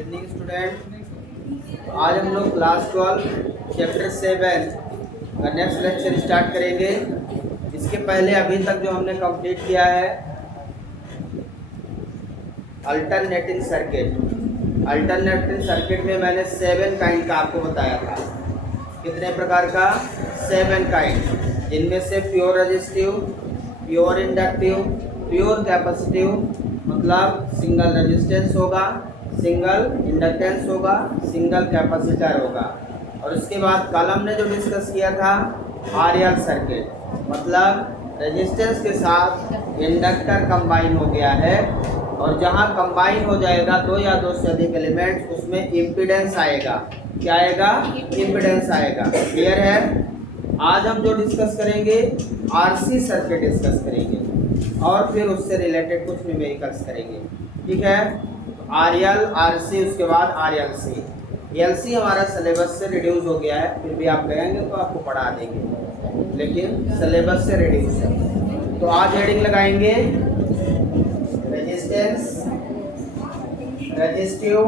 Evening student. तो आज हम लोग क्लास 12 चैप्टर 7 का नेक्स्ट लेक्चर स्टार्ट करेंगे। इसके पहले अभी तक जो हमने कंप्लीट किया है अल्टरनेटिंग सर्किट। अल्टरनेटिंग सर्किट में मैंने 7 काइंड का आपको बताया था। कितने प्रकार का? 7 काइंड, जिनमें से pure resistive, pure inductive, pure capacitive मतलब सिंगल रेजिस्टेंस होगा, सिंगल इंडक्टेंस होगा, सिंगल कैपेसिटर होगा। और उसके बाद कल हमने जो डिस्कस किया था आरएल सर्किट, मतलब रेजिस्टेंस के साथ इंडक्टर कंबाइन हो गया है, और जहां कंबाइन हो जाएगा दो या दो से अधिक एलिमेंट्स, उसमें इम्पीडेंस आएगा। क्या आएगा? इम्पीडेंस आएगा। क्लियर है? आज हम जो डिस्कस करेंगे आरसी सर्किट डिस्कस करेंगे और फिर उससे रिलेटेड कुछ न्यूमेरिकल्स करेंगे। ठीक है? आरएल, आरसी, उसके बाद आरएलसी। एलसी हमारा सिलेबस से रिड्यूस हो गया है, फिर भी आप कहेंगे तो आपको पढ़ा देंगे, लेकिन सिलेबस से रिड्यूस है। तो आज हेडिंग लगाएंगे resistance, resistive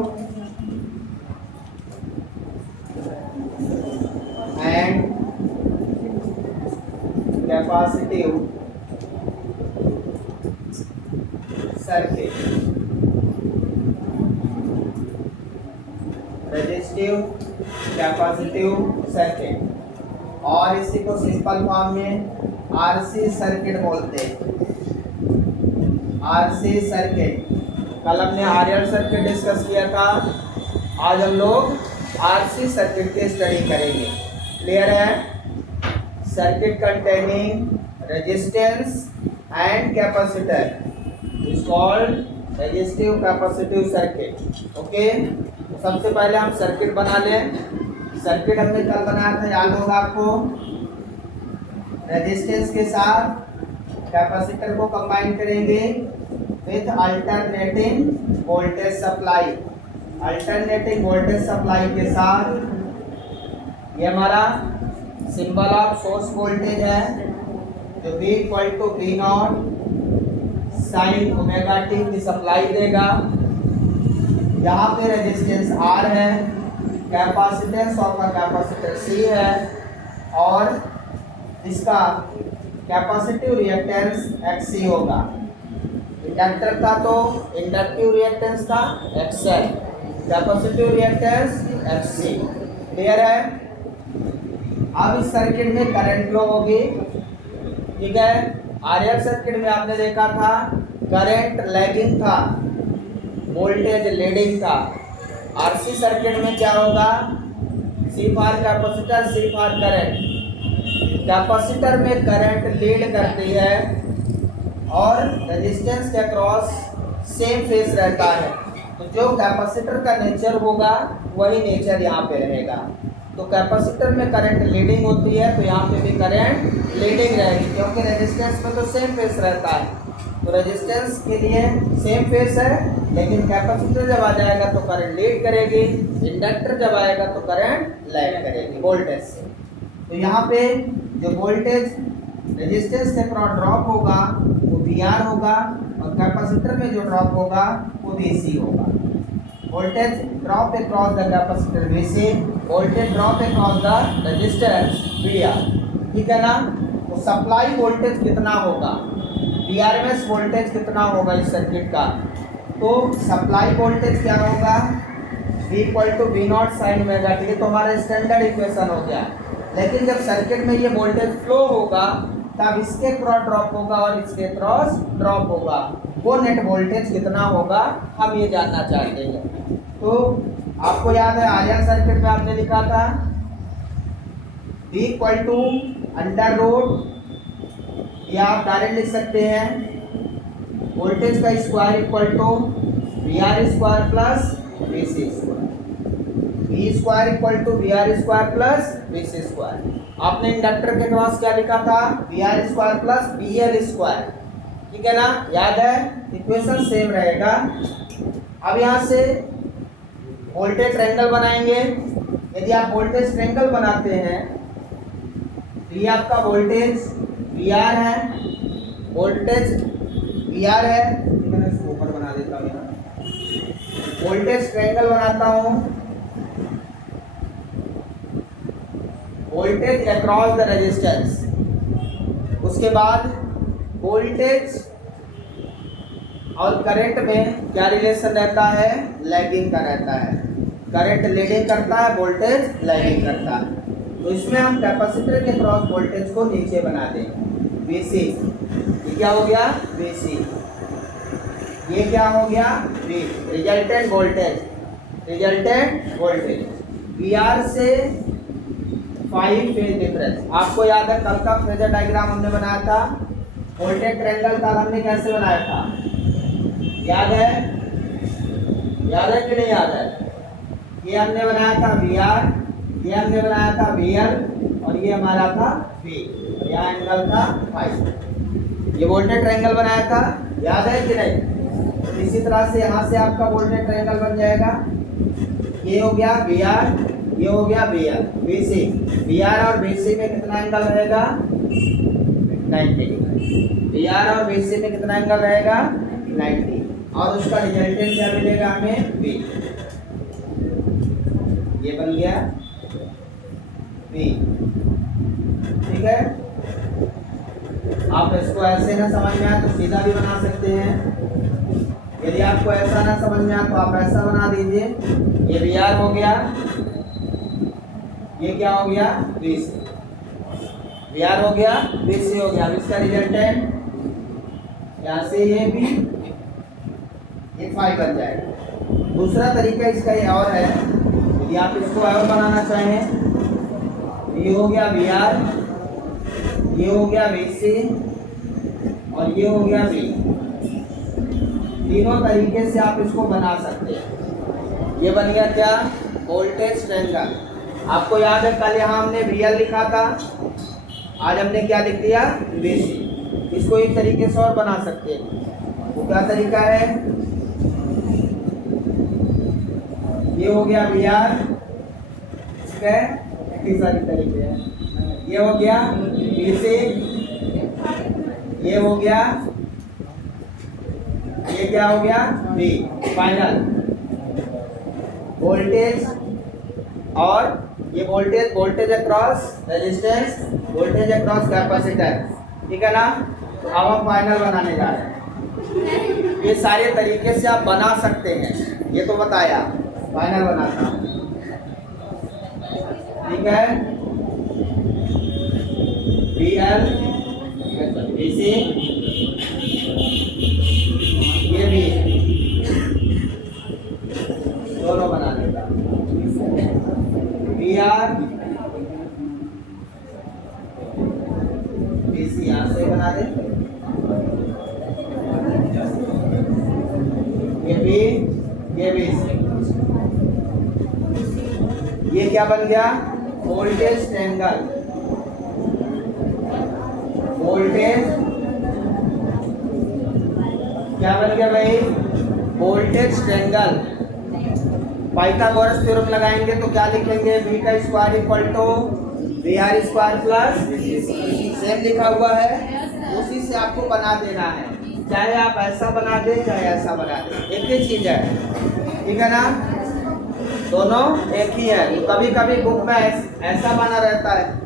and capacitive circuit. Resistive, capacitive circuit, और इसी को सिंपल फॉर्म में आरसी सर्किट बोलते हैं। RC circuit. कल हमने आरएल सर्किट डिस्कस किया था, आज हम लोग आरसी सर्किट की स्टडी करेंगे। क्लियर है? Circuit containing resistance and capacitor is called resistive capacitive circuit. Okay, सबसे पहले हम सर्किट बना लें। सर्किट हमने कल बनाया था, याद होगा आपको। रेजिस्टेंस के साथ कैपेसिटर को कंबाइन करेंगे with alternating voltage supply. Alternating voltage supply के साथ ये हमारा सिंबल ऑफ सोर्स वोल्टेज है, जो V equal to V naught sine omega T की सप्लाई देगा। यहाँ पे रेजिस्टेंस R है, कैपेसिटेंस ऑफ का कैपेसिटर C है, और इसका कैपेसिटिव रिएक्टेंस XC होगा। इंडक्टर का तो इंडक्टिव रिएक्टेंस था XL, capacitive reactance XC। Clear है? अब इस सर्किट में करंट फ्लो होगी। ठीक है? आरएल सर्किट में आपने देखा था करंट लैगिंग था, वोल्टेज लीडिंग था। आरसी सर्किट में क्या होगा? C for capacitor, C for current. Capacitor में करंट लीड करती है और रेजिस्टेंस के अक्रॉस सेम फेस रहता है। तो जो कैपेसिटर का नेचर होगा वही नेचर यहाँ पे रहेगा। तो कैपेसिटर में करंट लीडिंग होती है, तो यहाँ पे भी करंट लीडिंग रहेगी, क्योंकि रेजिस्टेंस में तो सेम फेस रहता है। तो रेजिस्टेंस के लिए सेम फेस है, लेकिन कैपेसिटर जब आ जाएगा तो करंट लीड करेगी, इंडक्टर जब आएगा तो करंट लैग करेगी वोल्टेज से। तो यहाँ पे जो वोल्टेज रेजिस्टेंस के क्रॉस ड्रॉप होगा वो VR होगा, और कैपेसिटर में जो ड्रॉप होगा वो VC होगा। Voltage drop across the capacitor VC, voltage drop across the resistance VR। ठीक है ना? तो सप्लाई वोल्टेज कितना होगा, VRMS वोल्टेज कितना होगा इस सर्किट का? तो सप्लाई वोल्टेज क्या होगा? V equal to V naught sine omega T. तो हमारा स्टैंडर्ड इक्वेशन हो गया। लेकिन जब सर्किट में ये वोल्टेज फ्लो होगा तब इसके क्रॉस ड्रॉप होगा और इसके क्रॉस ड्रॉप होगा। वो नेट वोल्टेज कितना होगा हम ये जानना चाहते हैं। तो आपको याद है आरएल सर्किट में आपने लिखा था V equal to under root, या आप डायरेक्ट लिख सकते हैं वोल्टेज का square equal to VR square plus VC square. V square equal to VR square plus VC square. आपने इंडक्टर के क्रॉस क्या लिखा था? VR square plus VL square. ठीक है ना? याद है? इक्वेशन सेम रहेगा। अब यहाँ से वोल्टेज ट्रायंगल बनाएंगे। यदि आप वोल्टेज ट्रायंगल बनाते हैं तो ये आपका वोल्टेज VR है, वोल्टेज VR है। मैंने इसको ऊपर बना देता हूँ यहाँ। वोल्टेज ट्रायंगल बनाता हूं, वोल्टेज अक्रॉस द रेजिस्टेंस। उसके बाद वोल्टेज और करंट में क्या रिलेशन रहता है, लैगिंग का रहता है। करंट लीडिंग करता है, वोल्टेज लैगिंग करता है। तो इसमें हम कैपेसिटर के क्रॉस वोल्टेज को नीचे बना दें, VC। ये क्या हो गया, VC। ये क्या हो गया, V, resultant voltage, resultant voltage. VR से 5 फेज डिफरेंस। आपको याद है कल का फेजर डायग्राम हमने बनाया था, वोल्टेज ट्रायंगल का हमने कैसे बनाया था, याद है, याद है कि नहीं याद है? ये हमने बनाया था VR, ये हमने बनाया था VL, और ये हमारा था V, यहाँ एंगल था 5। ये वोल्टेज ट्रायंगल बनाया था, याद है कि नहीं? इसी तरह से यहाँ से आपका वोल्टेज ट्रायंगल बन जाएगा। ये हो गया VR, ये हो गया VL, VC। VR और VC में कितना एंगल रहेगा, 90 डिग्री। VR और VC में कितना एंगल रहेगा, 90, और उसका रिजल्टेंट क्या मिलेगा हमें, V। ये बन गया V, ठीक है। आप इसको ऐसे ना समझ में आए तो सीधा भी बना सकते हैं। यदि आपको ऐसा ना समझ में आए तो आप ऐसा बना दीजिए। ये VR हो गया, ये क्या हो गया, VC। VR हो गया, VC हो गया। इसका रिजल्टेंट यहाँ से ये भी ये 5 बन जाएगा। दूसरा तरीका इसका ये और है, यदि आप इसको और बनाना चाहें, ये हो गया VR, ये हो गया VC, और ये हो गया V। तीनों तरीके से आप इसको बना सकते हैं। ये बन गया क्या, वोल्टेज ट्रायंगल। आपको याद है कल यहाँ हमने VL लिखा था, आज हमने क्या लिख दिया, VC। इसको एक तरीके से और बना सकते हैं। वो क्या तरीका है, ये हो गया VR, ठीक है, इतनी सारी तरीके हैं। ये हो गया VC, ये हो गया, ये क्या हो गया, V। फाइनल वोल्टेज, और ये voltage, voltage across resistance, voltage across capacitor, ठीक है ना। तो अब हम फाइनल बनाने जा रहे हैं। ये सारे तरीके से आप बना सकते हैं, ये तो बताया। फाइनल बनाता हूँ, ठीक है। VL, VC, ये भी दोनों बना देगा। VR, VC यहाँ से बना दे, ये भी, ये भी। ये क्या बन गया, वोल्टेज ट्रायंगल। वोल्टेज क्या बन गया भाई, वोल्टेज ट्रायंगल। पाइथागोरस थ्योरम लगाएंगे तो क्या लिखेंगे, V का square equal to VR square plus, same लिखा हुआ है, उसी से आपको बना देना है। चाहे आप ऐसा बना दे, चाहे ऐसा बना दे, एक ही चीज है, ठीक है ना। दोनों एक ही है। कभी कभी बुक में ऐसा बना रहता है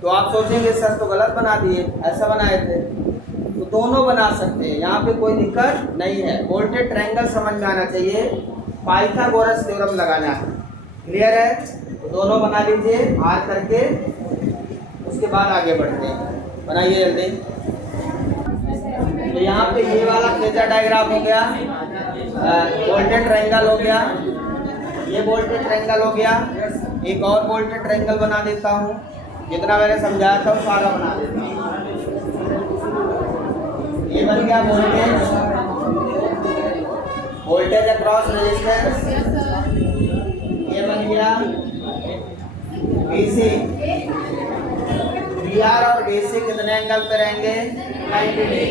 तो आप सोचेंगे सर तो गलत बना दिए, ऐसा बनाए थे। तो दोनों बना सकते हैं, यहाँ पे कोई दिक्कत नहीं है। वोल्टेज ट्रायंगल समझ में आना चाहिए, पाइथागोरस थ्योरम लगाना है, क्लियर है। तो दोनों बना लीजिए R करके, उसके बाद आगे बढ़ते हैं। बनाइए जल्दी। तो यहाँ पे ये वाला फेजर डायग्राम हो गया, वोल्टेज ट्रायंगल हो गया, ये वोल्टेज ट्रायंगल हो गया। एक और वोल्टेज ट्रायंगल बना देता हूँ, जितना मैंने समझाया था वो सारा बना देता हूँ। ये बन गया वोल्टेज, वोल्टेज अक्रॉस रेजिस्टेंस। ये बन गया VC। VR और VC कितने एंगल पे रहेंगे, 90 डिग्री।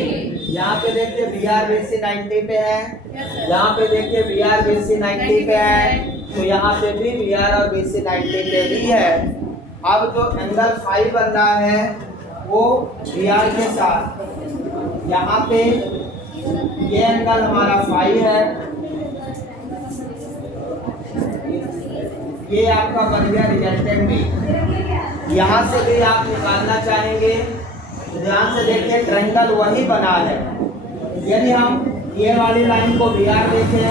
यहाँ पे देखिए VR VC 90 पे है, यहाँ पे देखिए VR VC 90 पे है, तो यहाँ पे भी VR और VC 90 पे भी है। अब जो एंगल फाई बन रहा है वो VR के साथ, यहाँ पे ये एंगल हमारा फाई है, ये आपका बन गया रिजल्टेंट भी। यहाँ से भी आप निकालना चाहेंगे तो ध्यान से देखिए, ट्रायंगल वही बना है। यदि हम ये वाली लाइन को वी आर देखें,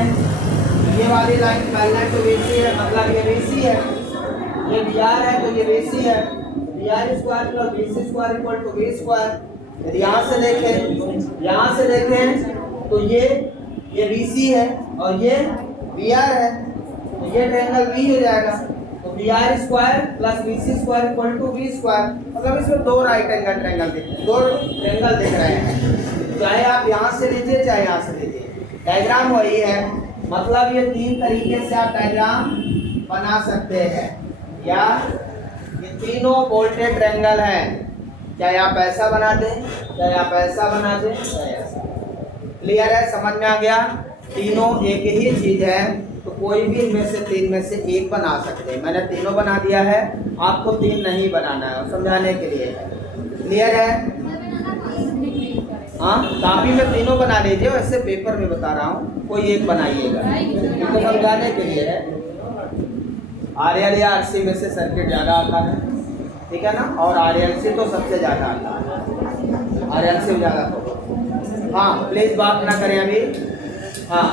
ये वाली लाइन पैरेलल टू BC है, मतलब ये BC है, ये VR है तो ये BC है, VR square plus BC square equal to V square. यदि यहाँ से देखें तो ये BC है और ये VR है, तो ये ट्रायंगल V हो जाएगा। तो VR square plus BC square equal to V square, मतलब इसमें दो राइट एंगल ट्रायंगल दिख रहे हैं। चाहे आप यहाँ से लीजिए चाहे यहाँ से लीजिए, डायग्राम वही है। मतलब ये तीन तरीके से आप डायग्राम बना सकते हैं, या ये तीनों वोल्टेज ट्रायंगल हैं, चाहे आप ऐसा बना दें, चाहे आप ऐसा बना दें, चाहे ऐसा। क्लियर है, समझ में आ गया? तीनों एक ही चीज है, तो कोई भी इनमें से तीन में से एक बना सकते हैं। मैंने तीनों बना दिया है, आपको तीन नहीं बनाना है, समझाने के लिए। क्लियर है? हाँ, कापी में तीनों बना लीजिए, वैसे पेपर में बता रहा हूँ, कोई एक बनाइएगा, तो समझाने के लिए है। RL या RC में से सर्किट ज़्यादा आता है, ठीक है ना, और RLC तो सबसे ज़्यादा आता है, RLC ज़्यादा तो। हाँ, प्लीज़ बात ना करें अभी। हाँ,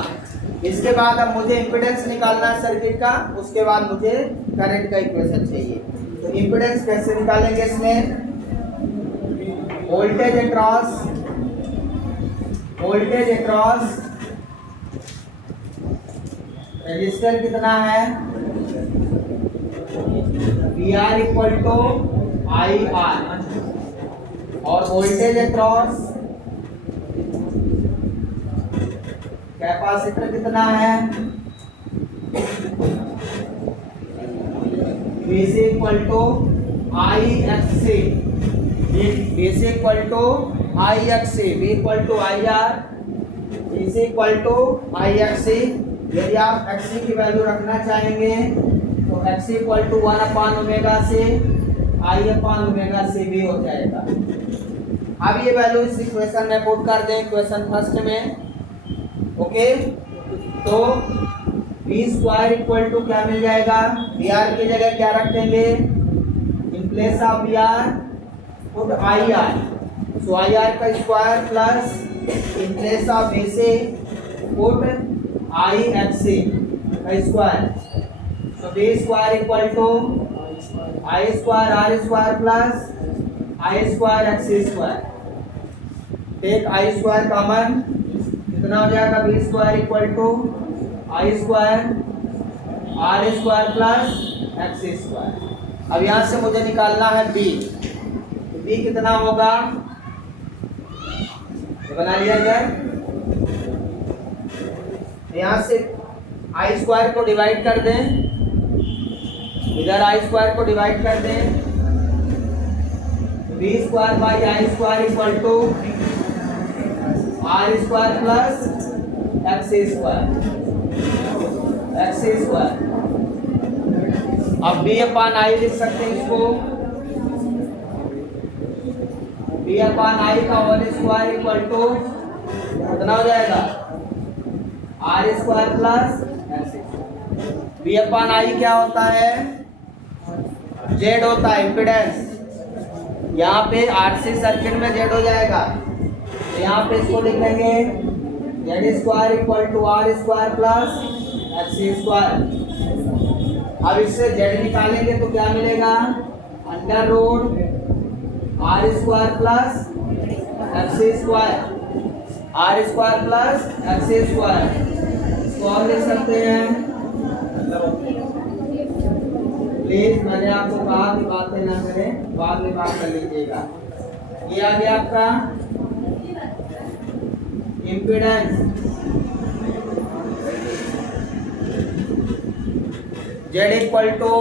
इसके बाद अब मुझे इम्पीडेंस निकालना है सर्किट का, उसके बाद मुझे करंट का इक्वेशन चाहिए। तो इम्पीडेंस कैसे निकालेंगे इसमें? वोल्टेज अक्रॉस रेजिस्टर कितना है? VR इक्वल टू IR, और वोल्टेज अक्रॉस कैपेसिटर कितना है? VC equal to IXC, VC equal to IXC, V equal to IR, VC equal to IXC। यदि आप XC की वैल्यू रखना चाहेंगे तो XC इक्वल टू 1/ओमेगा से I/ओमेगा से भी हो जाएगा। अब ये वैल्यू इस इक्वेशन में पुट कर दें, इक्वेशन फर्स्ट में। ओके, तो V स्क्वायर इक्वल टू क्या मिल जाएगा? VR की जगह क्या रखेंगे? In place of VR put IR, so IR का square plus in place of VC put IXC का square, so V square equal to I square R square plus I square XC square. Take I square common, कितना हो जाएगा? V square equal to I square R square plus XC square. अब यहाँ से मुझे निकालना है B, तो B कितना होगा? बना लिया जाए, यहाँ से I स्क्वायर को डिवाइड कर दें, इधर I स्क्वायर को डिवाइड कर दें, B square by I square equal to R square plus XC square, XC square. अब B अपान I लिख सकते हैं इसको, B अपान I का होल स्क्वायर इक्वल टू कितना हो जाएगा? R square plus XC। B upon I क्या होता है? Z होता है, इम्पीडेंस। यहाँ पे RC सर्किट में Z हो जाएगा, तो यहाँ पे इसको लिख लेंगे Z square equal to R square plus XC square. अब इससे Z निकालेंगे तो क्या मिलेगा? Under root R square plus XC square, R square plus XC square. इसको और लिख सकते हैं, प्लीज मैंने आपको कहा कि बातें ना करें, बाद में बात कर लीजिएगा। ये आ गया आपका impedance, Z equal to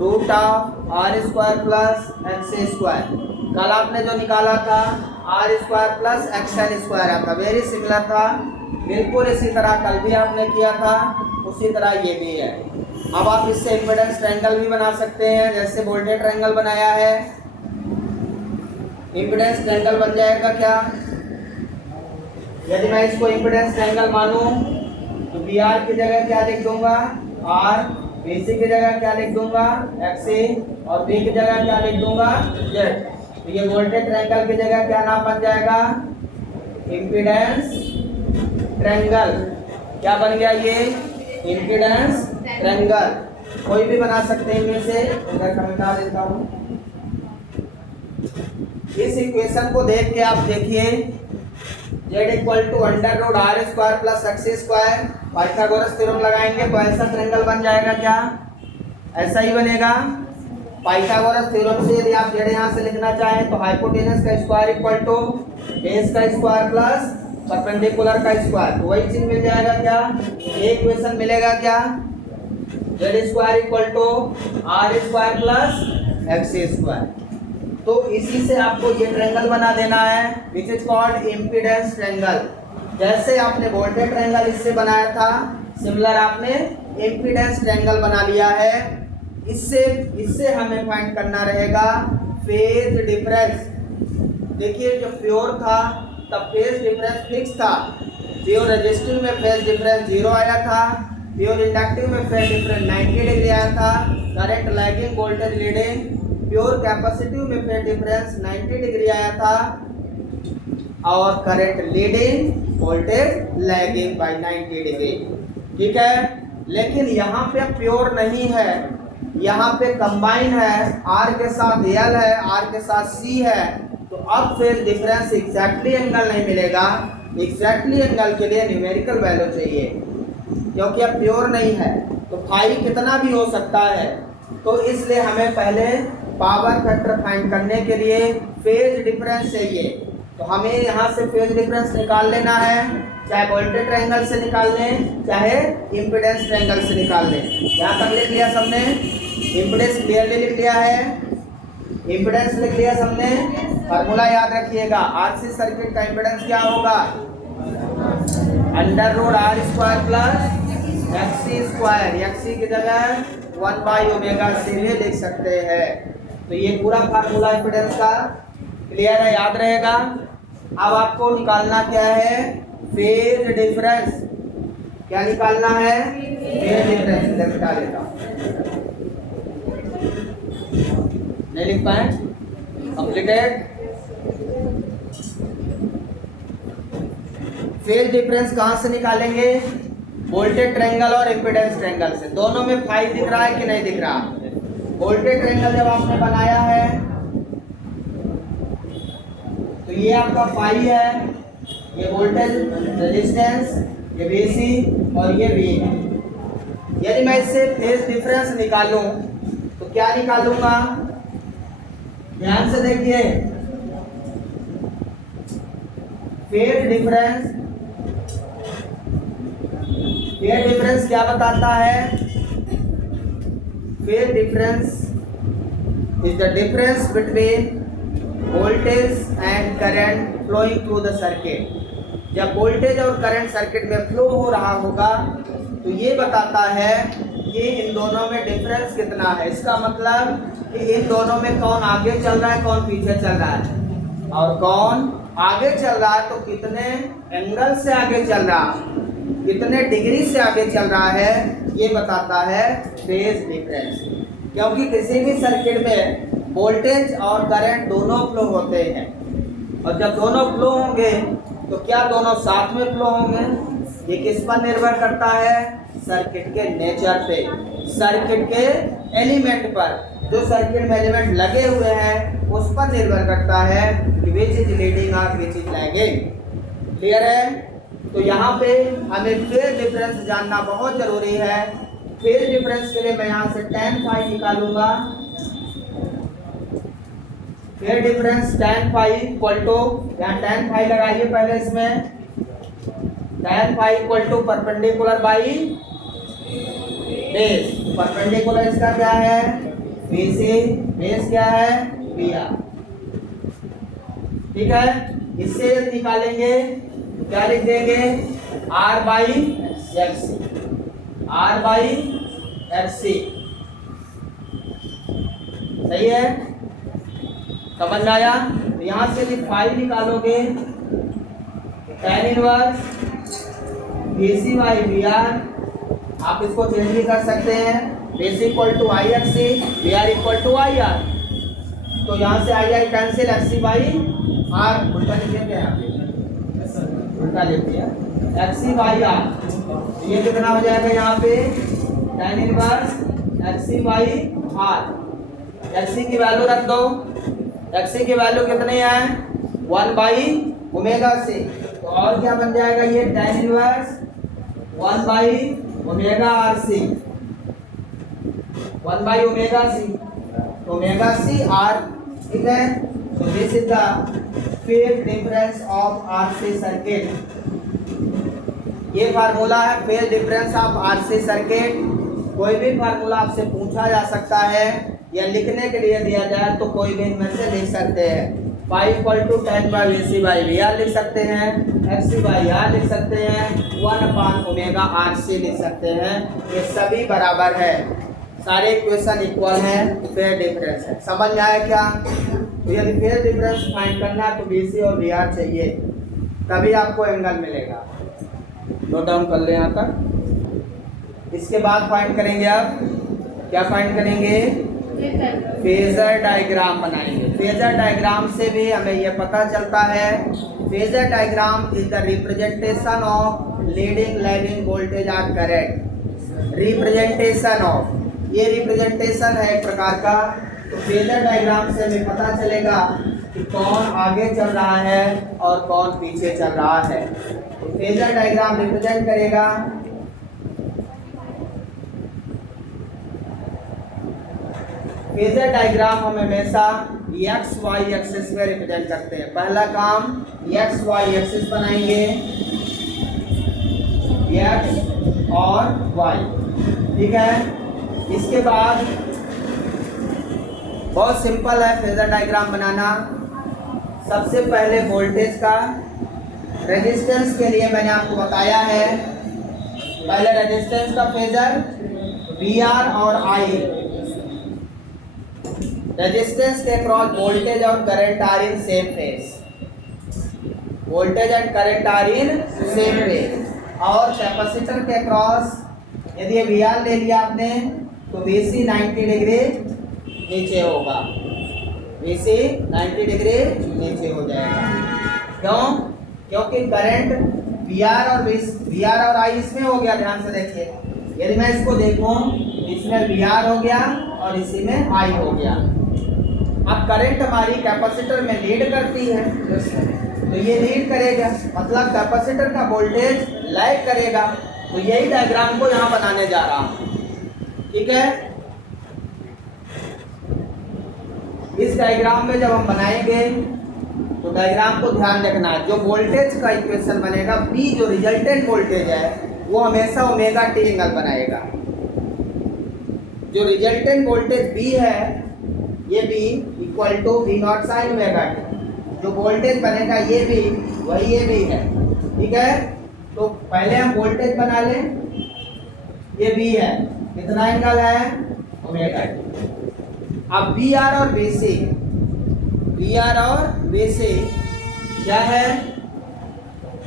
root of R square plus XC square. कल आपने जो निकाला था R square plus XL square आता, वेरी सिमिलर था, बिल्कुल इसी तरह कल भी आपने किया था, उसी तरह ये भी है। अब आप इससे इम्पीडेंस ट्रायंगल भी बना सकते हैं, जैसे वोल्टेज ट्रायंगल बनाया है, इम्पीडेंस ट्रायंगल बन जाएगा क्या? यदि मैं इसको इम्पीडेंस ट्रायंगल मानूं तो VR की जगह क्या लिख दूंगा? R BC की जगह क्या लिख दूंगा XC और B की जगह क्या लिख दूंगा Z। तो ये वोल्टेज ट्रायंगल की जगह क्या नाम बन जाएगा, इम्पीडेंस ट्रायंगल। क्या बन गया ये, इम्पीडेंस ट्रायंगल। कोई भी बना सकते हैं इनमें से, इधर मिटा देता हूं। इस इक्वेशन को देख के आप देखिए, Z equal to under root R square plus X square, Pythagoras theorem लगाएंगे तो ऐसा ट्रायंगल बन जाएगा। क्या ऐसा ही बनेगा। पाइथागोरस थ्योरम से यदि आप Z यहाँ से लिखना चाहें तो हाइपोटेनस का स्क्वायर इक्वल टू बेस का स्क्वायर प्लस परपेंडिकुलर का स्क्वायर, तो वही चीज मिल जाएगा। क्या ये इक्वेशन मिलेगा, क्या Z square equal to R square plus X square. तो इसी से आपको ये ट्रायंगल बना देना है, which is called impedance triangle. जैसे आपने वोल्टेज ट्रायंगल इससे बनाया था, सिमिलर आपने इम्पीडेंस ट्रायंगल बना लिया है। इससे हमें फाइंड करना रहेगा फेज डिफरेंस। देखिए जब प्योर था तब फेज डिफरेंस फिक्स था। प्योर रेजिस्टिव में फेज डिफरेंस 0 आया था, प्योर इंडक्टिव में फेज डिफरेंस 90 डिग्री आया था, current lagging voltage leading. Pure capacitive में फेज डिफरेंस 90 डिग्री आया था और current leading voltage lagging by 90 degree. ठीक है, लेकिन यहाँ पे प्योर नहीं है, यहाँ पे कंबाइन है, R के साथ L है, R के साथ C है। तो अब फेज डिफरेंस एग्जैक्टली एंगल नहीं मिलेगा। एग्जैक्टली एंगल के लिए न्यूमेरिकल वैल्यू चाहिए, क्योंकि अब प्योर नहीं है तो फाई कितना भी हो सकता है। तो इसलिए हमें पहले पावर फैक्टर फाइंड करने के लिए फेज डिफरेंस चाहिए। तो हमें यहाँ से फेज डिफरेंस निकाल लेना है, चाहे वोल्टेज ट्रायंगल से निकाल लें चाहे इम्पीडेंस ट्रायंगल से निकाल लें। यहाँ तक लिख लिया सबने, इम्पीडेंस क्लियरली लिख लिया है, इम्पीडेंस लिख लिया सबने। फार्मूला याद रखिएगा, आरसी सर्किट का इम्पीडेंस क्या होगा, under root R square plus XC square. XC की जगह 1/ओमेगा c भी लिख सकते हैं। तो ये पूरा फार्मूला इम्पीडेंस का क्लियर है, याद रहेगा। अब आपको निकालना क्या है, फेज डिफरेंस। क्या निकालना है, फेज डिफरेंस। इधर मिटा देता हूं, नहीं लिख पाए, कंप्लीटेड। फेज डिफरेंस कहां से निकालेंगे, वोल्टेज ट्रायंगल और इम्पीडेंस ट्रायंगल से। दोनों में फाई दिख रहा है कि नहीं दिख रहा। वोल्टेज ट्रायंगल जब आपने बनाया है तो ये आपका फाई है, ये वोल्टेज रेजिस्टेंस, ये VC और ये V है। यदि मैं इससे फेज डिफरेंस निकालूं तो क्या निकालूंगा, ध्यान से देखिए। फेज डिफरेंस क्या बताता है, phase difference is the difference between voltage and current flowing through the circuit. जब वोल्टेज और करंट सर्किट में फ्लो हो रहा होगा तो ये बताता है कि इन दोनों में डिफरेंस कितना है। इसका मतलब कि इन दोनों में कौन आगे चल रहा है कौन पीछे चल रहा है, और कौन आगे चल रहा है तो कितने एंगल से आगे चल रहा है, कितने डिग्री से आगे चल रहा है, ये बताता है फेज डिफरेंस। क्योंकि किसी भी सर्किट में वोल्टेज और करंट दोनों फ्लो होते हैं, और जब दोनों फ्लो होंगे तो क्या दोनों साथ में फ्लो होंगे। ये किस पर निर्भर करता है, सर्किट के नेचर पे, सर्किट के एलिमेंट पर। जो सर्किट में एलिमेंट लगे हुए हैं उस पर निर्भर करता है कि विच इज लीडिंग और विच इज लैगिंग। क्लियर है। तो यहाँ पे हमें फेज डिफरेंस जानना बहुत जरूरी है। फेज डिफरेंस के लिए मैं यहाँ से tan फाई निकालूंगा। Phase difference tan phi equal to, यहाँ tan फाई लगाइए पहले, इसमें tan phi equal to perpendicular by base. Perpendicular इसका क्या है, BC, बेस क्या है, VR। ठीक है, इससे निकालेंगे क्या लिख देंगे, R/XC, R/XC। सही है, समझ में आया। तो यहाँ से भी फाई निकालोगे, tan इनवर्स BC/VR आप इसको चेंज भी कर सकते हैं, base equal to I XC, V R equal to I R. तो यहाँ से I I cancel, XC by R उल्टा लिख देते हैं, यहाँ पे उल्टा लिख दिया एक्सी बाई आर। ये कितना हो जाएगा यहाँ पे tan inverse XC by R. XC की वैल्यू रख दो, एक्सी की वैल्यू कितनी है 1 बाई ओमेगा सी। तो और क्या बन जाएगा ये tan inverse 1 by omega R C, 1 by omega C, omega C R. ठीक है, तो this is the phase difference of RC circuit. ये फार्मूला है phase difference of RC circuit. कोई भी फार्मूला आपसे पूछा जा सकता है या लिखने के लिए दिया जाए तो कोई भी इनमें से लिख सकते हैं। Pi equal to 10 by V C by V R लिख सकते हैं, एक्स सी बाई आर लिख सकते हैं, 1 अपान ओमेगा आर सी लिख सकते हैं। ये सभी बराबर है, सारे इक्वेशन इक्वल हैं, फेज डिफरेंस है। समझ में आया क्या? तो यदि फेज डिफरेंस फाइंड करना है तो बी सी और वी आर चाहिए, तभी आपको एंगल मिलेगा। नोट डाउन कर ले यहाँ तक। इसके बाद फाइंड करेंगे, आप क्या फाइंड करेंगे? फेजर डायग्राम बनाएंगे। फेजर डायग्राम से भी हमें यह पता चलता है, phasor diagram is the representation of leading lagging voltage और करंट। रिप्रेजेंटेशन ऑफ, ये रिप्रेजेंटेशन है एक प्रकार का। तो फेजर डायग्राम से हमें पता चलेगा कि कौन आगे चल रहा है और कौन पीछे चल रहा है। तो फेजर डायग्राम रिप्रेजेंट करेगा फेजर डायग्राम हम हमेशा एक्स वाई एक्सिस में रिप्रेजेंट करते हैं। पहला काम एक्स वाई एक्सिस बनाएंगे, एक्स और वाई। ठीक है, इसके बाद बहुत सिंपल है फेजर डायग्राम बनाना। सबसे पहले वोल्टेज का, रेजिस्टेंस के लिए मैंने आपको बताया है, पहले रेजिस्टेंस का फेजर वी आर और आई। रेजिस्टेंस के क्रॉस वोल्टेज और current are in same phase, voltage and current are in same phase. और कैपेसिटर के क्रॉस यदि वी आर ले लिया आपने तो वीसी 90 डिग्री नीचे होगा, वीसी 90 डिग्री नीचे हो जाएगा। क्यों? क्योंकि करंट वी आर और आई इसमें हो गया। ध्यान से देखिए, यदि मैं इसको देखूं, इसमें वी आर हो गया और इसी में आई हो गया। अब करंट हमारी कैपेसिटर में लीड करती है, तो ये लीड करेगा, मतलब कैपेसिटर का वोल्टेज लैग करेगा। तो यही डायग्राम को यहाँ बनाने जा रहा हूँ। ठीक है, इस डायग्राम में जब हम बनाएंगे तो डायग्राम को ध्यान रखना है। जो वोल्टेज का इक्वेशन बनेगा P, जो रिजल्टेंट वोल्टेज है, वो हमेशा ओमेगा टी एंगल बनाएगा। जो रिजल्टेंट वोल्टेज B है, ये B equal to V naught sine omega T. जो वोल्टेज बनेगा ये भी, वही ये भी है। ठीक है, तो पहले हम वोल्टेज बना लें। ये B है, कितना एंगल है ओमेगा टी। अब वी आर और वीसी, वी आर और वीसी क्या है?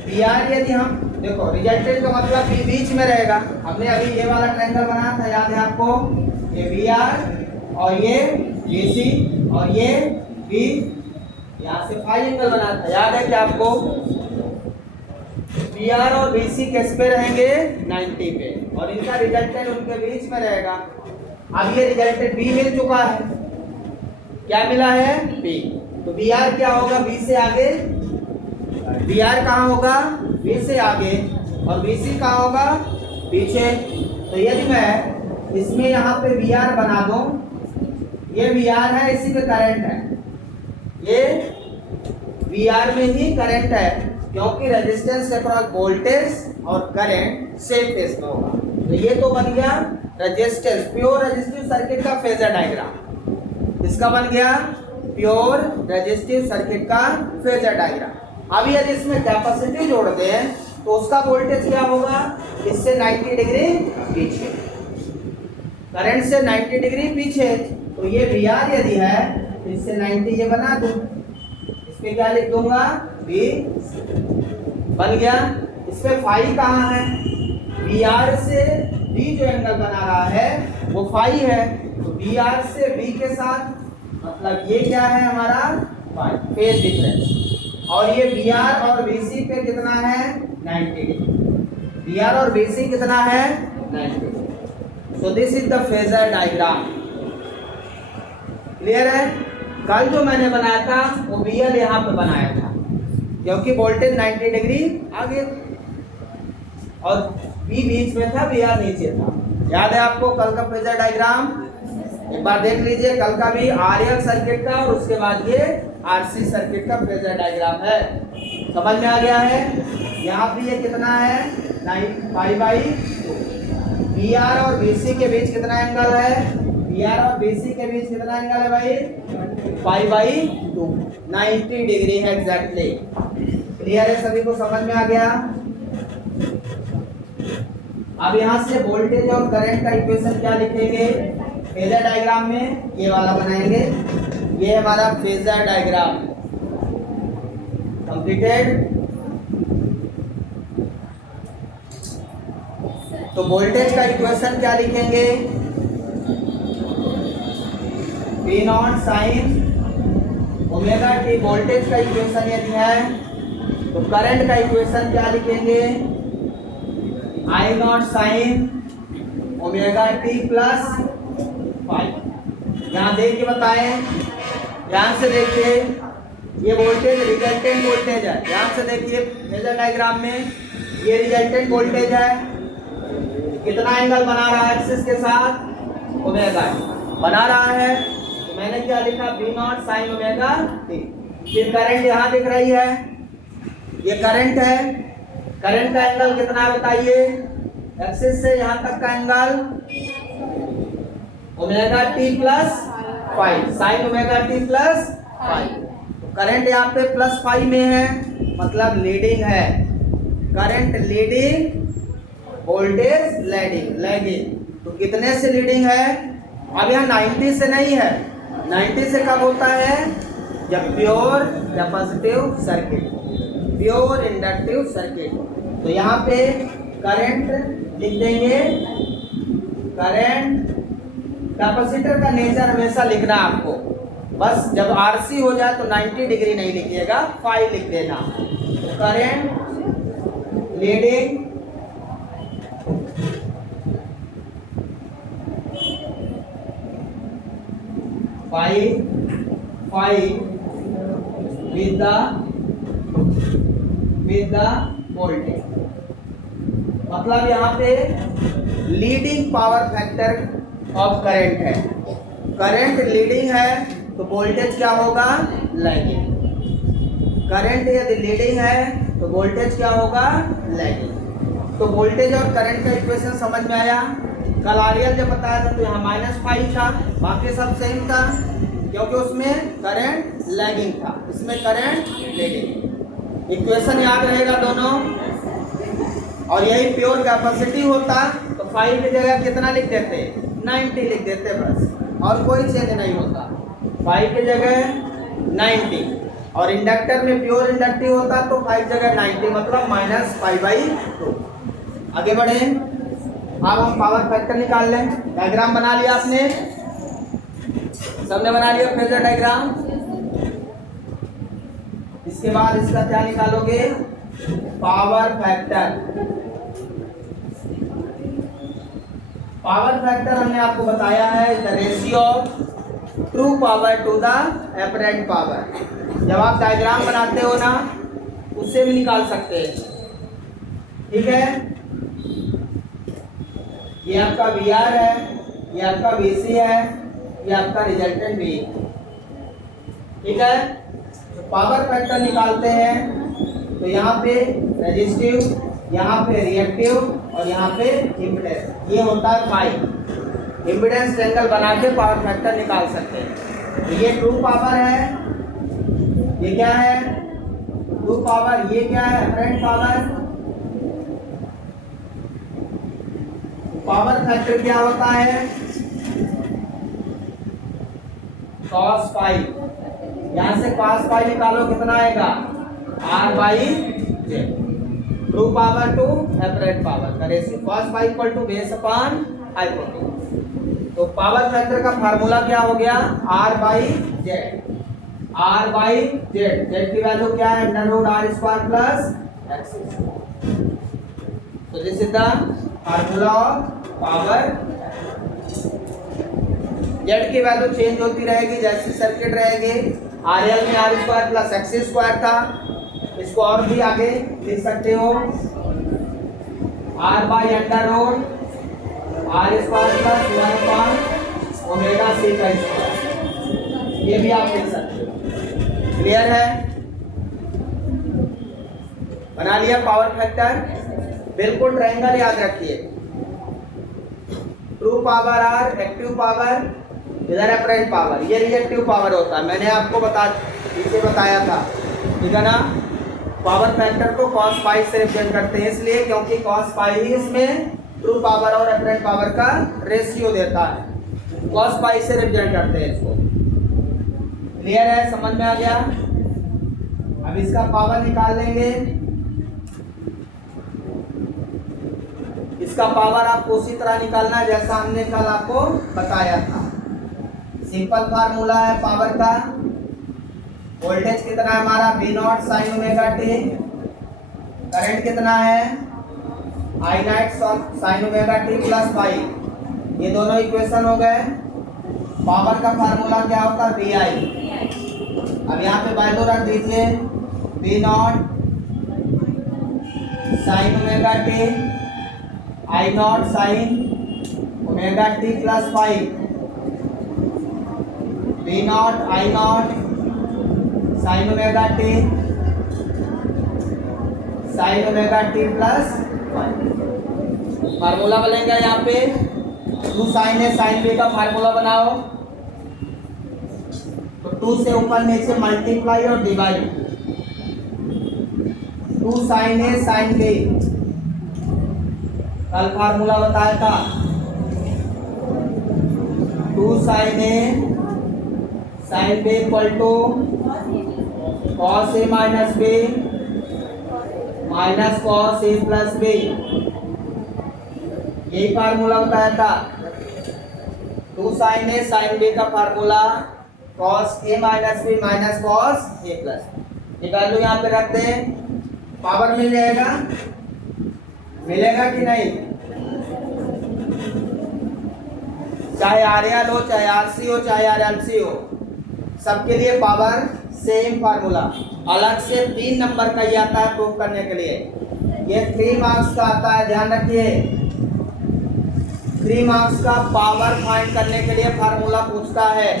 वी आर यदि हम देखो, रिजल्टेंट का मतलब भी बीच में रहेगा। हमने अभी ये वाला ट्रायंगल बनाया था, याद है आपको? ये वी आर और ये वीसी और ये वी, यहाँ से फाई एंगल बना था, याद है क्या आपको? वी आर और वीसी किस पे रहेंगे? 90 पे, और इनका रिजल्टेंट उनके बीच में रहेगा। अब ये रिजल्टेंट बी मिल चुका है, क्या मिला है? बी। तो बी आर क्या होगा? बी से आगे। बी आर कहाँ होगा? बी से आगे। और बी सी कहाँ होगा? पीछे। तो यदि मैं इसमें यहाँ पे वी आर बना दूं, ये वी आर है, इसी पे करंट है, ये वी आर में ही करंट है, क्योंकि रेजिस्टेंस के अक्रॉस वोल्टेज और करंट सेम फेज में होगा। तो ये तो बन गया रेजिस्टेंस, प्योर रेजिस्टिव सर्किट का फेजर डायग्राम। इसका बन गया प्योर रेजिस्टिव सर्किट का फेजर डायग्राम। अब यदि इसमें कैपेसिटी जोड़ दें तो उसका वोल्टेज क्या होगा? इससे 90 डिग्री पीछे, करंट से 90 डिग्री पीछे। तो ये वी आर यदि है, इससे 90 ये बना दूं, इस पे क्या लिख दूंगा? वी बन गया। इसमें फाई कहाँ है? वी आर से बी जो एंगल बना रहा है वो फाई है, तो बी आर से बी के साथ, मतलब ये क्या है हमारा फाई, फेज डिफरेंस। और ये बी आर और बी सी पे कितना है 90 डिग्री, बी आर और बी सी कितना है 90 degree. So this is the phasor diagram. Clear है? कल जो मैंने बनाया था वो बी एल यहाँ पे बनाया था, क्योंकि वोल्टेज 90 डिग्री आगे और बी बीच में था, बी आर नीचे था। याद है आपको कल का फेजर डायग्राम? एक बार देख लीजिए, कल का भी आरएल सर्किट का और उसके बाद ये आरसी सर्किट का फेजर डायग्राम है। समझ में आ गया है? यहाँ पे ये कितना है 9 बी आर और बी सी के बीच कितना एंगल है, बी आर और बी सी के बीच कितना एंगल है भाई 5/2, 90 डिग्री है एग्जैक्टली। क्लियर है? सभी को समझ में आ गया? अब यहाँ से वोल्टेज और करंट का इक्वेशन क्या लिखेंगे फेजर डायग्राम में? ये वाला बनाएंगे। ये हमारा फेजर डायग्राम कंप्लीटेड। तो वोल्टेज का इक्वेशन क्या लिखेंगे? V naught sine omega T voltage का इक्वेशन यदि है, तो करंट का इक्वेशन क्या लिखेंगे? I naught sine omega T plus 5। यहाँ देख के बताएं, ध्यान से देखिए, ये वोल्टेज रिजल्टेंट वोल्टेज है। ध्यान से देखिए फेजर डायग्राम में ये रिजल्टेंट वोल्टेज है, कितना एंगल बना रहा है एक्सिस के साथ ओमेगा बना रहा है, तो मैंने क्या लिखा V naught sine omega T. फिर करंट यहाँ दिख रही है, ये करंट है, करंट का एंगल कितना है बताइए? एक्सिस से यहाँ तक का angle omega T plus 5, sign omega T plus 5। तो करंट यहाँ पे प्लस 5 में है, मतलब लीडिंग है। Current leading, voltage lagging. तो कितने से लीडिंग है? अब यहाँ 90 से नहीं है, 90 से कब होता है? जब pure capacitive circuit, pure inductive circuit. तो यहाँ पे करंट लिख देंगे। करंट, कैपेसिटर का नेचर हमेशा लिखना आपको, बस जब आरसी हो जाए तो 90 डिग्री नहीं लिखिएगा, 5 लिख देना। तो current leading five with the voltage, मतलब यहाँ पे leading power factor of current है। करंट लीडिंग है तो वोल्टेज क्या होगा? लैगिंग। करंट यदि लीडिंग है तो वोल्टेज क्या होगा? लैगिंग। तो वोल्टेज और करंट का इक्वेशन समझ में आया? कल आरएल जब बताया था तो यहाँ -5 था, बाकी सब सेम था, क्योंकि उसमें करंट लैगिंग था, इसमें करंट लीडिंग। इक्वेशन याद रहेगा दोनों। और यही प्योर कैपेसिटी होता तो 5 की जगह कितना लिख देते? 90 लिख देते बस, और कोई चेंज नहीं होता। 5 की जगह 90, और इंडक्टर में प्योर इंडक्टिव होता तो 5 जगह 90, मतलब -5/2। आगे बढ़े। अब हम पावर फैक्टर निकाल लें। डायग्राम बना लिया आपने? सबने बना लिया फेजर डायग्राम? इसके बाद इसका क्या निकालोगे? Power factor. पावर फैक्टर हमने आपको बताया है the ratio of true power to the apparent power. जब आप डायग्राम बनाते हो ना, उससे भी निकाल सकते हैं। ठीक है? ये आपका वी आर है, ये आपका वी सी है, ये आपका रिजल्टेंट वी। ठीक है? तो पावर फैक्टर निकालते हैं तो यहाँ पे रेजिस्टिव, यहाँ पे रिएक्टिव और यहाँ पे इम्पीडेंस, ये होता है 5। इम्पीडेंस एंगल बना के पावर फैक्टर निकाल सकते हैं। तो ये ट्रू पावर है, ये क्या है? True power. ये क्या है? Apparent power. पावर फैक्टर क्या होता है? cos पाई। यहां से cos पाई निकालो, कितना आएगा? R/J। True power to apparent power का ratio cos phi equal to base upon hypotenuse. तो पावर फैक्टर का फार्मूला क्या हो गया, R by Z. R by Z, Z की वैल्यू क्या है, under root R square plus X. तो this is the formula of power. Z की वैल्यू चेंज होती रहेगी जैसे सर्किट रहेगी। RL में R square plus X square था, इसको और भी आगे लिख सकते हो, R by under root R square plus 1 upon omega C का स्क्वायर, ये भी आप लिख सकते हो। क्लियर है? बना लिया पावर फैक्टर। बिल्कुल ट्रायंगल याद रखिए, true power R active power, इधर एपरेंट पावर, ये रिएक्टिव पावर होता है। मैंने आपको इसे बताया था, ठीक है ना। पावर फैक्टर को cos फाई से रिप्रेजेंट करते हैं, इसलिए क्योंकि cos फाई ही इसमें ट्रू पावर और एपरेंट पावर का रेशियो देता है। cos फाई से रिप्रेजेंट करते हैं इसको। क्लियर है? समझ में आ गया? अब इसका पावर निकाल लेंगे। इसका पावर आपको उसी तरह निकालना है जैसा हमने कल आपको बताया था। सिंपल फार्मूला है पावर का। वोल्टेज कितना है हमारा, V naught sine omega T. Current कितना है, I naught sine omega T plus phi. ये दोनों इक्वेशन हो गए। पावर का फार्मूला क्या होता है, VI। अब यहाँ पे वैल्यू रख दीजिए, V naught sine omega T, I naught sine omega T plus five, V naught I naught sine omega T sine omega T plus formula बनेगा यहाँ पे। टू साइन है, साइन बी का फार्मूला बनाओ। तो टू से ऊपर नीचे मल्टीप्लाई और डिवाइड। टू साइन है, साइन बी, कल फार्मूला बताया था। टू साइन है, sine B equal to cos a minus B minus cos a plus B, यही फार्मूला बताया था। Two sine A sine B का formula cos a minus B minus cos a plus. ये value यहाँ पे रख दें, पावर मिल जाएगा। मिलेगा कि नहीं? चाहे RL हो, चाहे RC हो, चाहे RLC हो, सबके लिए पावर सेम फार्मूला। अलग से 3 नंबर का ये आता है प्रूव करने के लिए। ये 3 मार्क्स का आता है, ध्यान रखिए। 3 मार्क्स का पावर फाइंड करने के लिए फार्मूला पूछता है।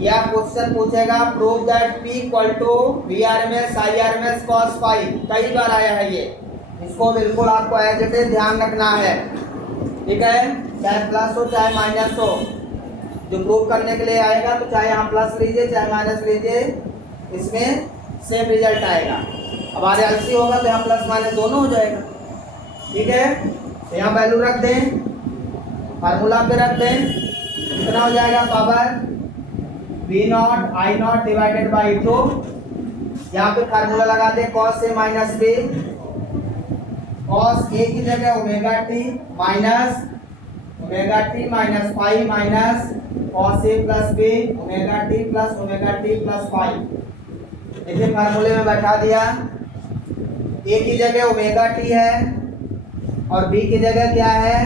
यह क्वेश्चन पूछेगा, prove that P equal to VRMS IRMS cos phi. कई बार आया है ये, इसको बिल्कुल आपको एज इट इज ध्यान रखना है, ठीक है। चाहे प्लस हो चाहे माइनस हो, जो प्रूव करने के लिए आएगा तो चाहे यहाँ प्लस लीजिए चाहे माइनस लीजिए, इसमें सेम रिजल्ट आएगा। अब RLC होगा तो यहाँ प्लस माइनस दोनों हो जाएगा, ठीक है। तो यहाँ वैल्यू रख दें, फार्मूला पे रख दें, कितना हो जाएगा power, V naught I naught divided by 2। यहाँ पे फार्मूला लगा दें, cos A minus B, cos A की जगह omega T minus omega T minus five minus cos A plus B omega T plus five. देखिए फार्मूले में बैठा दिया। A की जगह ओमेगा टी है और B की जगह क्या है,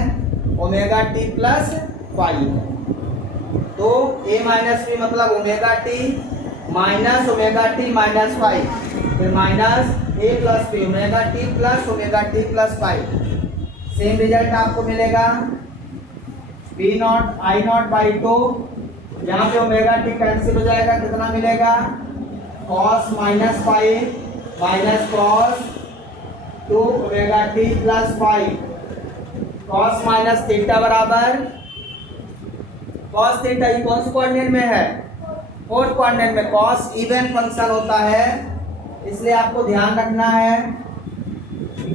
ओमेगा टी प्लस फाइव। तो A माइनस बी मतलब ओमेगा टी माइनस फाइव, फिर minus A plus B omega T plus five. Same result आपको मिलेगा। V naught I naught by 2, यहाँ पे ओमेगा टी कैंसिल हो जाएगा, कितना मिलेगा, cos minus five minus cos 2 omega T plus five. cos minus theta बराबर cos थीटा ये कौन से कोऑर्डिनेट में है, फोर्थ कोऑर्डिनेट में। cos इवन फंक्शन होता है, इसलिए आपको ध्यान रखना है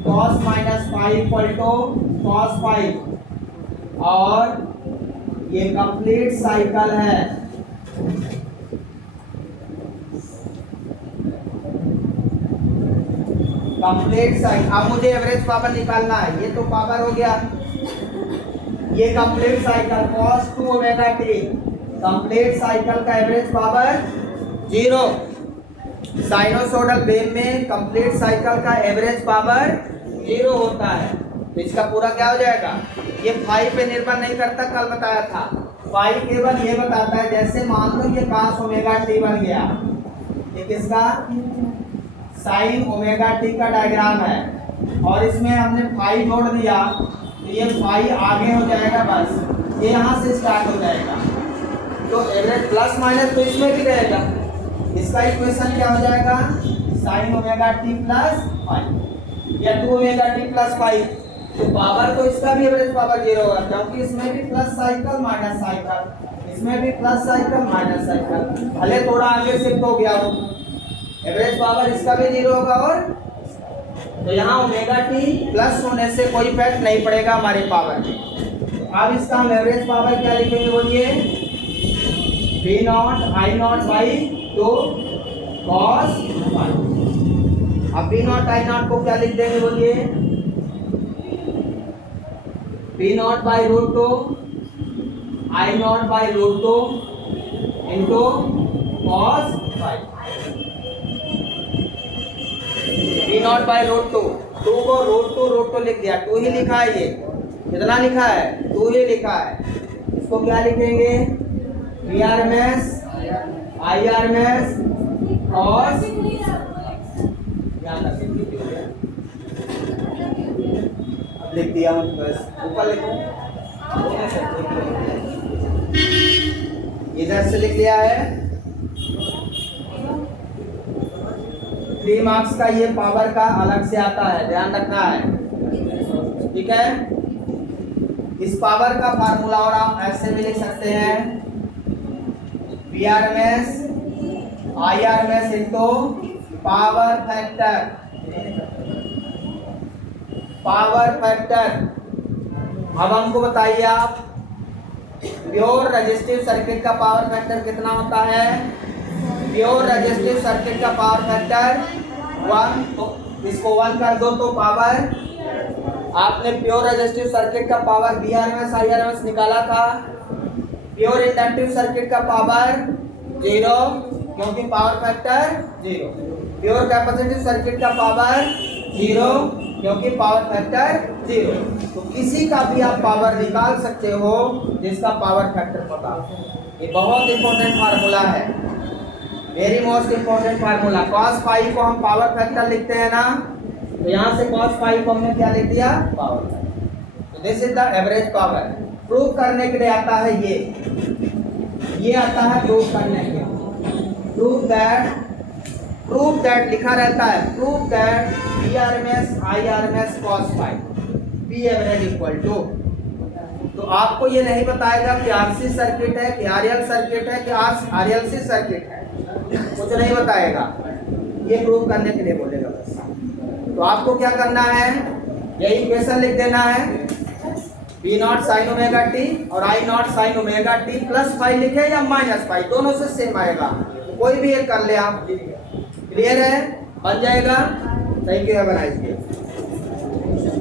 cos minus five equal to cos five, और ये कंप्लीट साइकिल है। Complete cycle. अब मुझे एवरेज पावर निकालना है, ये तो पावर हो गया, ये complete cycle cos 2 omega T, complete cycle का एवरेज पावर 0। साइनोसोडल वेव में कंप्लीट साइकिल का एवरेज पावर 0 होता है। तो इसका पूरा क्या हो जाएगा, ये फाई पे निर्भर नहीं करता, कल बताया था। फाई केवल ये बताता है, जैसे मान लो ये cos ओमेगा टी बन गया, ये किसका, साइन ओमेगा टी का डायग्राम है, और इसमें हमने फाई जोड़ दिया, तो ये फाई आगे हो जाएगा, बस ये यहाँ से स्टार्ट हो जाएगा। तो एवरेज प्लस माइनस तो इसमें भी रहेगा। इसका इक्वेशन क्या हो जाएगा, sine omega T plus phi या 2 ओमेगा टी प्लस फाई। तो पावर तो इसका भी एवरेज पावर 0 होगा, क्योंकि इसमें भी प्लस साइकिल माइनस साइकिल, इसमें भी प्लस साइकिल माइनस साइकिल, भले थोड़ा आगे शिफ्ट हो गया हो, एवरेज पावर इसका भी 0 होगा। और तो यहाँ ओमेगा टी प्लस होने से कोई इफेक्ट नहीं पड़ेगा हमारी पावर में। अब इसका हम एवरेज पावर क्या लिखेंगे, बोलिए, V naught I naught by 2 cos phi. अब V नॉट I नॉट को क्या लिख देंगे, बोलिए, V naught by root 2 I naught by root 2 into cos phi. V naught by root 2, 2 को रूट 2 लिख दिया, 2 ही लिखा है, ये कितना लिखा है, 2 ही लिखा है। इसको क्या लिखेंगे, VRMS IRMS cos, अब लिख दिया हूँ, बस ऊपर लिखो, इधर से लिख दिया है। 3 मार्क्स का ये पावर का अलग से आता है, ध्यान रखना है, ठीक है। इस पावर का फार्मूला और आप ऐसे भी लिख सकते हैं, VRMS IRMS into power factor, power factor. अब हमको बताइए आप, प्योर रेजिस्टिव सर्किट का पावर फैक्टर कितना होता है, प्योर रेजिस्टिव सर्किट का पावर फैक्टर 1, तो इसको 1 कर दो तो पावर, आपने प्योर रेजिस्टिव सर्किट का पावर VRMS IRMS निकाला था, प्योर इंडक्टिव सर्किट का पावर 0, क्योंकि power factor 0, pure capacitive circuit का पावर 0, क्योंकि पावर फैक्टर 0। तो किसी का भी आप पावर निकाल सकते हो जिसका पावर फैक्टर पता हो। ये बहुत इंपॉर्टेंट फार्मूला है, very most important formula. cos phi को हम पावर फैक्टर लिखते हैं ना, तो यहाँ से cos फाई को हमने क्या लिख दिया, पावर फैक्टर। तो this is the average power. Prove करने के लिए आता है ये आता है प्रूव करने के, प्रूव दैट लिखा रहता है, prove that VRMS IRMS cos phi P average equal to. तो आपको ये नहीं बताएगा कि RC सर्किट है कि RL सर्किट है कि RLC सर्किट है, कुछ नहीं बताएगा, ये प्रूव करने के लिए बोलेगा बस। तो आपको क्या करना है, यही इक्वेशन लिख देना है, V naught sine omega T और I naught sine omega T plus phi लिखे या माइनस फाई, दोनों से सेम आएगा, कोई भी एक कर ले आप। क्लियर है, बन जाएगा। Thank you, have a nice day.